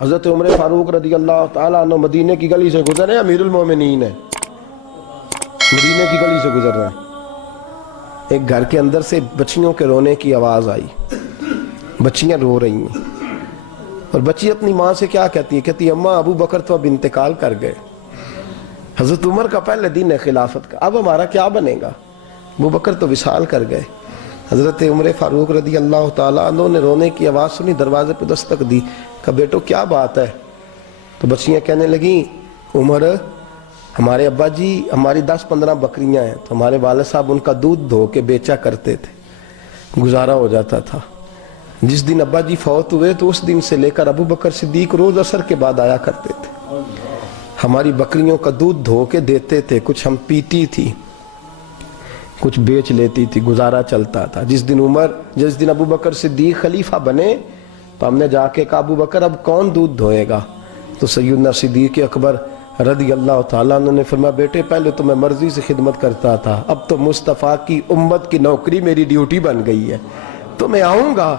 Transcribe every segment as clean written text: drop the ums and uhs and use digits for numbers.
حضرت عمر فاروق رضی اللہ تعالیٰ عنہ مدینے کی گلی سے گزر رہے ہیں، امیر المومنین ہے، مدینے کی گلی سے گزر رہے ہیں، ایک گھر کے اندر سے بچیوں کے رونے کی آواز آئی، بچیاں رو رہی ہیں، اور بچی اپنی ماں سے کیا کہتی ہے؟ کہتی ہے اماں ابو بکر تو اب انتقال کر گئے، حضرت عمر کا پہلے دن ہے خلافت کا، اب ہمارا کیا بنے گا؟ ابو بکر تو وصال کر گئے۔ حضرت عمر فاروق رضی اللہ تعالیٰ عنہ نے رونے کی آواز سنی، دروازے پہ دستک دی، کہا بیٹو کیا بات ہے؟ تو بچیاں کہنے لگیں عمر ہمارے ابا جی ہماری 10-15 بکریاں ہیں، تو ہمارے والد صاحب ان کا دودھ دھو کے بیچا کرتے تھے، گزارا ہو جاتا تھا۔ جس دن ابا جی فوت ہوئے تو اس دن سے لے کر ابو بکر صدیق روز عصر کے بعد آیا کرتے تھے، ہماری بکریوں کا دودھ دھو کے دیتے تھے، کچھ ہم پیتی تھی، کچھ بیچ لیتی تھی، گزارا چلتا تھا۔ جس دن ابو بکر صدیق خلیفہ بنے تو ہم نے جا کے کہا ابو بکر اب کون دودھ دھوئے گا؟ تو سیدنا صدیق اکبر رضی اللہ تعالیٰ عنہ نے فرمایا بیٹے پہلے تو میں مرضی سے خدمت کرتا تھا، اب تو مصطفیٰ کی امت کی نوکری میری ڈیوٹی بن گئی ہے، تو میں آؤں گا۔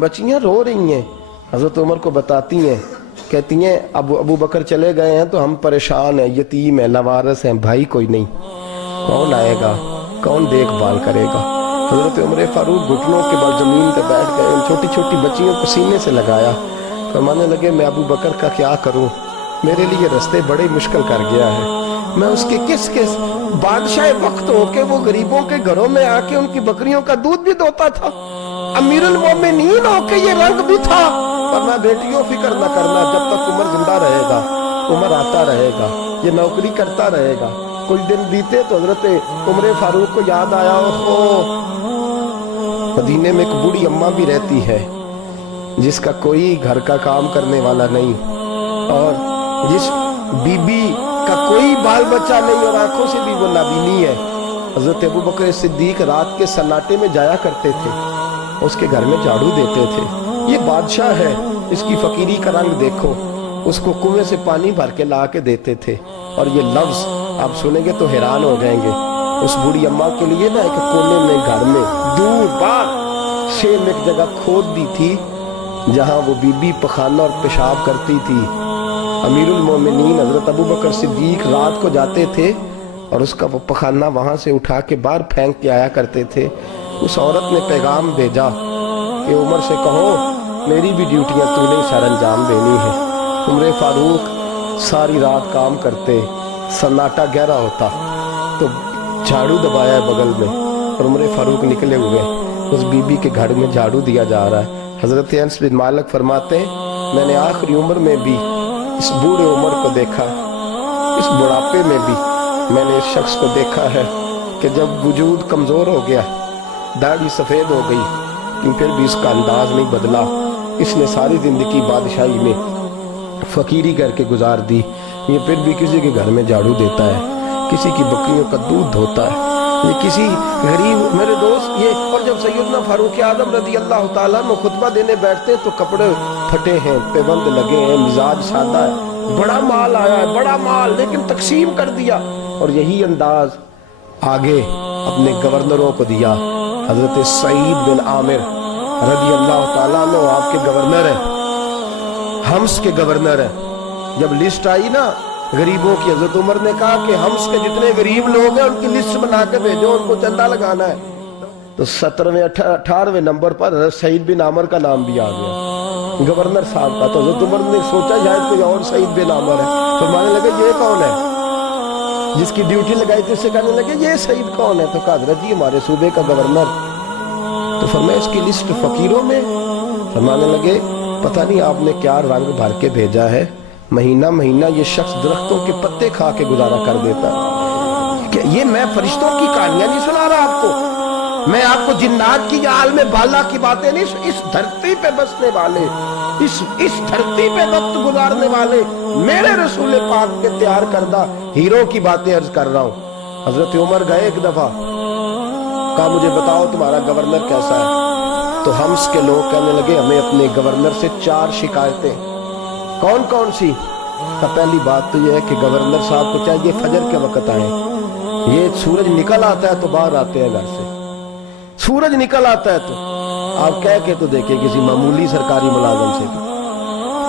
بچیاں رو رہی ہیں، حضرت عمر کو بتاتی ہیں، کہتی ہیں ابو بکر چلے گئے ہیں تو ہم پریشان ہیں، یتیم ہیں، لاوارث ہیں، بھائی کوئی نہیں، کون آئے گا، کون دیکھ بھال کرے گا؟ حضرت عمر فاروق گھٹنوں کے بل زمین پہ بیٹھ گئے، ان چھوٹی چھوٹی بچیوں کو سینے سے لگایا، فرمانے لگے میں ابو بکر کا کیا کروں، میرے لیے رستے بڑے مشکل کر گیا ہے، میں اس کے کس بادشاہ وقت ہو کے وہ غریبوں کے گھروں میں آ کے ان کی بکریوں کا دودھ بھی دوتا تھا، امیر المومنین ہو کے یہ رنگ بھی تھا، پر میں بیٹیوں فکر نہ کرنا، جب تک عمر زندہ رہے گا، عمر آتا رہے گا، یہ نوکری کرتا رہے گا۔ کچھ دن بیتے تو حضرت عمر فاروق کو یاد آیا مدینے میں ایک بوڑھی اماں بھی رہتی ہے جس کا کوئی گھر کا کام کرنے والا نہیں، اور جس بی بی کا کوئی بال بچہ نہیں اور آنکھوں سے بھی وہ نابینی ہے۔ حضرت ابو بکر صدیق رات کے سناٹے میں جایا کرتے تھے، اس کے گھر میں جھاڑو دیتے تھے، یہ بادشاہ ہے، اس کی فقیری کا رنگ دیکھو، اس کو کنویں سے پانی بھر کے لا کے دیتے تھے، اور یہ لفظ آپ سنیں گے تو حیران ہو جائیں گے۔ اس بوڑھی اماں کے لیے نا ایک کونے میں گھر میں دور باغ سیم ایک جگہ کھود دی تھی جہاں وہ بی بی پخانہ اور پیشاب کرتی تھی۔ امیر المومنین حضرت ابو بکر صدیق رات کو جاتے تھے اور اس کا وہ پخانہ وہاں سے اٹھا کے باہر پھینک کے آیا کرتے تھے۔ اس عورت نے پیغام بھیجا کہ عمر سے کہو میری بھی ڈیوٹیاں تو نے سر انجام دینی ہے۔ عمر فاروق ساری رات کام کرتے، سناٹا گہرا ہوتا تو جھاڑو دبایا ہے بغل میں، اور عمر فاروق نکلے ہوئے اس بی بی کے گھر میں جھاڑو دیا جا رہا ہے۔ حضرت انس بن مالک فرماتے ہیں میں نے آخری عمر میں بھی اس بوڑھے عمر کو دیکھا، اس بڑھاپے میں بھی میں نے اس شخص کو دیکھا ہے کہ جب وجود کمزور ہو گیا، داڑھی سفید ہو گئی، لیکن پھر بھی اس کا انداز نہیں بدلا، اس نے ساری زندگی بادشاہی میں فقیری کر کے گزار دی، یہ پھر بھی کسی کے گھر میں جھاڑو دیتا ہے، کسی کی بکریوں کا دودھ دھوتا ہے، یہ کسی غریب میرے دوست یہ۔ اور جب سیدنا فاروق اعظم رضی اللہ تعالیٰ عنہ خطبہ دینے بیٹھتے تو کپڑے پھٹے ہیں، پیوند لگے ہیں، مزاج سادہ ہے، بڑا مال آیا ہے، بڑا مال، لیکن تقسیم کر دیا، اور یہی انداز آگے اپنے گورنروں کو دیا۔ حضرت سعید بن عامر رضی اللہ تعالیٰ عنہ آپ کے گورنر ہیں، حمص کے گورنر ہیں۔ جب لسٹ آئی نا غریبوں کی، حضرت عمر نے کہا کہ حمص کے جتنے غریب لوگ ہیں ان کی لسٹ بنا کے بھیجو، ان کو چندہ لگانا ہے، تو 17ویں 18ویں نمبر پر حضرت سعید بن عامر کا نام بھی آ گیا، گورنر صاحب کا۔ تو حضرت عمر نے سوچا شاید کوئی اور سعید بن عامر ہے، فرمانے لگے یہ کون ہے؟ جس کی ڈیوٹی لگائی تھی اس سے کہنے لگے یہ سعید کون ہے؟ تو کہا حضرت جی ہمارے صوبے کا گورنر۔ تو فرمایا اس کی لسٹ فقیروں میں؟ فرمانے لگے پتہ نہیں آپ نے کیا رنگ بھر کے بھیجا ہے، مہینہ مہینہ یہ شخص درختوں کے پتے کھا کے گزارا کر دیتا ہے۔ کہ یہ میں فرشتوں کی کہانیاں نہیں سنا رہا آپ کو، میں آپ کو جنات کی یا عالم بالا کی باتیں نہیں، اس دھرتی پہ بسنے والے، اس دھرتی پہ وقت گزارنے والے میرے رسول پاک کے تیار کردہ ہیرو کی باتیں عرض کر رہا ہوں۔ حضرت عمر گئے ایک دفعہ، کہا مجھے بتاؤ تمہارا گورنر کیسا ہے؟ تو حمص کے لوگ کہنے لگے ہمیں اپنے گورنر سے 4 شکایتیں۔ کون کون سی؟ پہلی بات تو یہ ہے کہ گورنر صاحب کو چاہیے فجر کے وقت آئیں، یہ سورج نکل آتا ہے تو باہر آتے ہیں گھر سے، سورج نکل آتا ہے تو آپ کہہ کے تو دیکھیں کسی معمولی سرکاری ملازم سے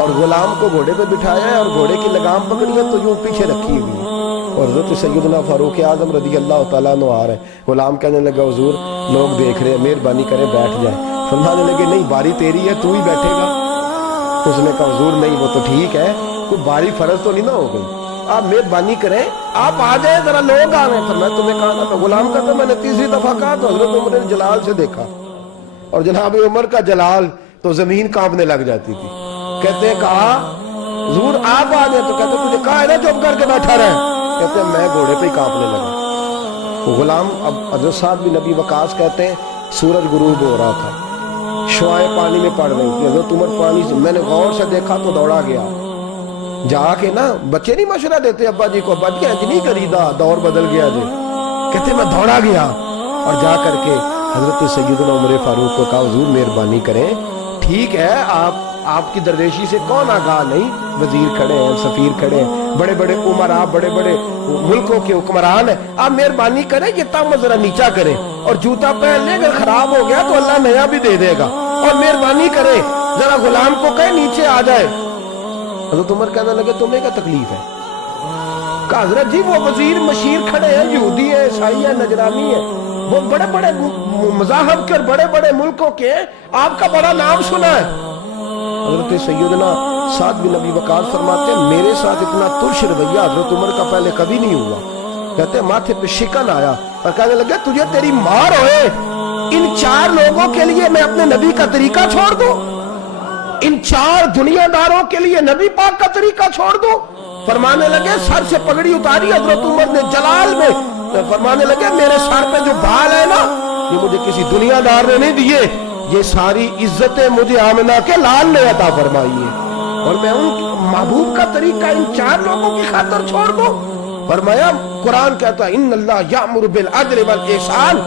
اور غلام کو گھوڑے پہ بٹھایا ہے اور گھوڑے کی لگام پکڑی ہے تو یوں پیچھے رکھی ہوئی ہے، اور حضرت سیدنا فاروق اعظم رضی اللہ تعالیٰ عنہ آ رہے ہیں۔ غلام کہنے لگا حضور لوگ دیکھ رہے ہیں، مہربانی کریں بیٹھ جائیں۔ فرمانے لگے نہیں باری تیری ہے، تو ہی بیٹھے گا۔ اس نے کہا حضور نہیں وہ تو ٹھیک ہے، کوئی باری فرض تو نہیں نہ ہو گئی، آپ مہربانی کریں آپ آ جائیں، ذرا لوگ آ رہے ہیں۔ فرمایا تمہیں کہا نا، غلام کہتا میں نے تیسری دفعہ کہا تو حضرت عمر نے جلال سے دیکھا، اور جناب عمر کا جلال تو زمین کانپنے لگ جاتی تھی۔ کہتے ہیں کہا حضور آپ آ جائیں، تو کہتے تجھے کہا ہے نا چپ کر کے بیٹھا رہے، کہتے ہیں میں گھوڑے پہ ہی کانپنے لگا۔ غلام اب حضرت صاحب بن نبی وقاص کہتے ہیں سورج غروب ہو رہا تھا، شعائیں پانی میں پڑ رہی تھی، حضرت عمر پانی سے میں نے غور سے دیکھا تو دوڑا گیا، جا کے نا بچے نہیں مشورہ دیتے ابا جی کو، ابا جی انج نہیں کریدا دور بدل گیا جی، کہتے میں دوڑا گیا اور جا کر کے حضرت سیدنا عمر فاروق کو کہا حضور مہربانی کریں، ٹھیک ہے آپ کی درویشی سے کون آگاہ نہیں، وزیر کھڑے ہیں، سفیر کھڑے ہیں، بڑے بڑے عمراء بڑے بڑے ملکوں کے حکمران ہیں، آپ مہربانی کریں یہ تم ذرا نیچا کریں، اور جوتا پہن لیں اگر خراب ہو گیا تو اللہ نیا بھی دے دے گا، اور مہربانی کریں ذرا غلام کو کہیں نیچے آ جائے۔ حضرت عمر کہنے لگے تمہیں کیا تکلیف ہے؟ کہا حضرت جی وہ وزیر مشیر کھڑے ہیں، یہودی ہے، عیسائی ہے، نجرانی ہے، وہ بڑے بڑے مذاہب کے اور بڑے بڑے ملکوں کے، آپ کا بڑا نام سنا ہے۔ حضرت سیدنا سعد بن نبی وقاص فرماتے ہیں میرے ساتھ اتنا ترش رویہ حضرت عمر کا پہلے کبھی نہیں ہوا، کہتے ہیں ماتھے پہ شکن آیا اور کہنے لگے تجھے تیری مار ہوئے، ان 4 لوگوں کے لیے میں اپنے نبی کا طریقہ چھوڑ دوں، ان 4 دنیا داروں کے لیے نبی پاک کا طریقہ چھوڑ دوں؟ فرمانے لگے سر سے پگڑی اتاری حضرت عمر نے جلال میں، فرمانے لگے میرے سر پہ جو بال ہے نا یہ مجھے کسی دنیا دار نے نہیں دیے، یہ ساری عزتیں مجھے آمنہ کے لال نے عطا فرمائی ہے، اور میں ان محبوب کا طریقہ ان 4 لوگوں کی خاطر چھوڑ دوں؟ فرمایا قرآن کہتا ہے ان اللہ یأمر بالعدل والاحسان،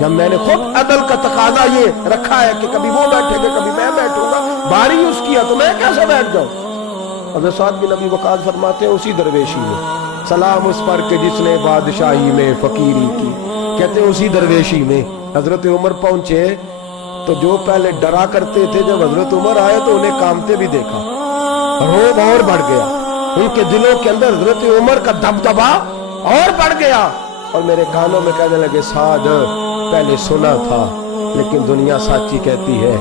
جب میں نے خود عدل کا تقاضا یہ رکھا ہے کہ کبھی وہ بیٹھے گا کبھی میں بیٹھوں گا، باری اس کی ہے تو میں کیسے بیٹھ جاؤں؟ حضرت سعد بن نبی وقاص فرماتے ہیں اسی درویشی میں سلام اس پر کہ جس نے بادشاہی میں فقیری کی، کہتے ہیں اسی درویشی میں حضرت عمر پہنچے تو جو پہلے ڈرا کرتے تھے جب حضرت عمر آئے تو انہیں کامتے بھی دیکھا، روب اور بڑھ گیا، ان کے دلوں کے اندر حضرت عمر کا دبدبا اور بڑھ گیا، اور میرے کانوں میں کہنے لگے سعد پہلے سنا تھا لیکن دنیا سچی کہتی ہے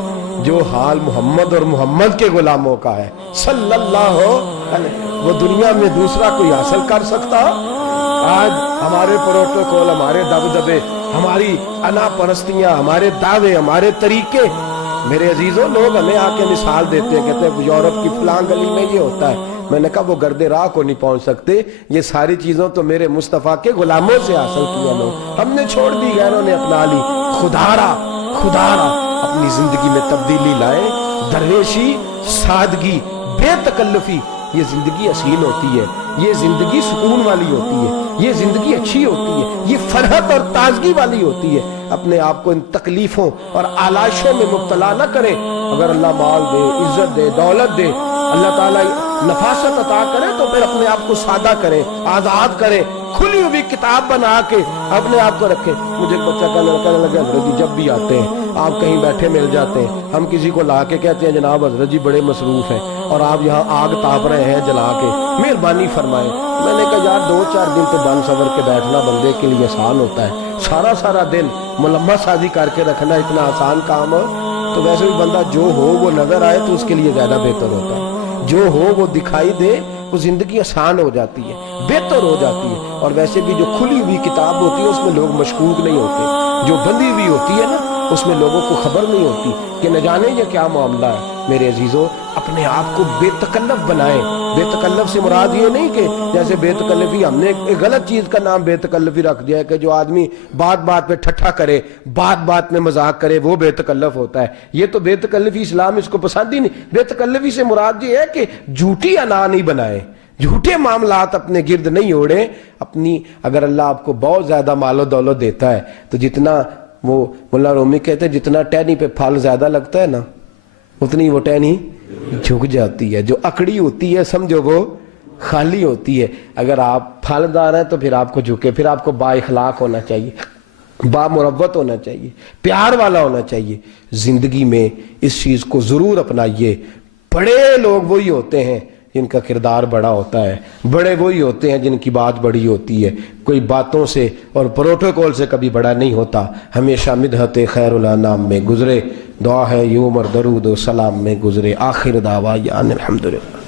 جو حال محمد اور محمد کے غلاموں کا ہے صلی اللہ علیہ، وہ دنیا میں دوسرا کوئی حاصل کر سکتا؟ آج ہمارے پروٹوکول، ہمارے دبدبے، ہماری انا پرستیاں، ہمارے دعوے، ہمارے طریقے، میرے عزیزوں لوگ ہمیں آ کے مثال دیتے ہیں، کہتے ہیں یورپ کی فلاں گلی میں یہ ہوتا ہے، میں نے کہا وہ گرد راہ کو نہیں پہنچ سکتے، یہ ساری چیزوں تو میرے مصطفیٰ کے غلاموں سے حاصل کیا لوگ، ہم نے چھوڑ دی، غیروں نے اپنا لی، خدا را اپنی زندگی میں تبدیلی لائیں، درویشی، سادگی، بے تکلفی، یہ زندگی حسین ہوتی ہے، یہ زندگی سکون والی ہوتی ہے، یہ زندگی اچھی ہوتی ہے، یہ فرحت اور تازگی والی ہوتی ہے۔ اپنے آپ کو ان تکلیفوں اور آلائشوں میں مبتلا نہ کریں، اگر اللہ مال دے، عزت دے، دولت دے، اللہ تعالیٰ نفاست عطا کرے تو پھر اپنے آپ کو سادہ کریں، آزاد کریں، کھلی ہوئی کتاب بنا کے اپنے آپ کو رکھیں۔ مجھے بچہ کہنے لگا حضرت جی جب بھی آتے ہیں آپ کہیں بیٹھے مل جاتے ہیں، ہم کسی کو لا کے کہتے ہیں جناب حضرت جی بڑے مصروف ہیں اور آپ یہاں آگ تاپ رہے ہیں جلا کے، مہربانی فرمائیں۔ میں نے کہا یار 2-4 دن تو بن صبر کے بیٹھنا بندے کے لیے آسان ہوتا ہے، سارا دن ملمہ سازی کر کے رکھنا اتنا آسان کام ہو؟ تو ویسے بھی بندہ جو ہو وہ نظر آئے تو اس کے لیے زیادہ بہتر ہوتا ہے، جو ہو وہ دکھائی دے، وہ زندگی آسان ہو جاتی ہے، بہتر ہو جاتی ہے۔ اور ویسے بھی جو کھلی ہوئی کتاب ہوتی ہے اس میں لوگ مشکوک نہیں ہوتے، جو بندی ہوئی ہوتی ہے نا اس میں لوگوں کو خبر نہیں ہوتی کہ نہ جانے یہ کیا معاملہ ہے۔ میرے عزیزوں اپنے آپ کو بے تکلف بنائیں۔ بے تکلف سے مراد یہ نہیں کہ جیسے بے تکلفی ہم نے ایک غلط چیز کا نام بے تکلفی رکھ دیا ہے کہ جو آدمی بات پہ ٹھٹھا کرے، بات میں مذاق کرے، وہ بے تکلف ہوتا ہے۔ یہ تو بے تکلفی اسلام اس کو پسند ہی نہیں۔ بے تکلفی سے مراد یہ ہے کہ جھوٹی انا نہیں بنائیں، جھوٹے معاملات اپنے گرد نہیں اوڑیں۔ اپنی اگر اللہ آپ کو بہت زیادہ مال و دولت دیتا ہے تو جتنا وہ مولا رومی کہتے ہیں جتنا ٹہنی پہ پھل زیادہ لگتا ہے نا اتنی وہ ٹہنی جھک جاتی ہے، جو اکڑی ہوتی ہے سمجھو وہ خالی ہوتی ہے۔ اگر آپ پھلدار ہیں تو پھر آپ کو جھکے، پھر آپ کو با اخلاق ہونا چاہیے، با مروت ہونا چاہیے، پیار والا ہونا چاہیے۔ زندگی میں اس چیز کو ضرور اپنائیے، بڑے لوگ وہی ہوتے ہیں جن کا کردار بڑا ہوتا ہے، بڑے وہی ہوتے ہیں جن کی بات بڑی ہوتی ہے، کوئی باتوں سے اور پروٹوکول سے کبھی بڑا نہیں ہوتا، ہمیشہ مدحت خیر الانام میں گزرے، دعا ہے یوم اور درود و سلام میں گزرے۔ آخر دعویٰ الحمدللہ۔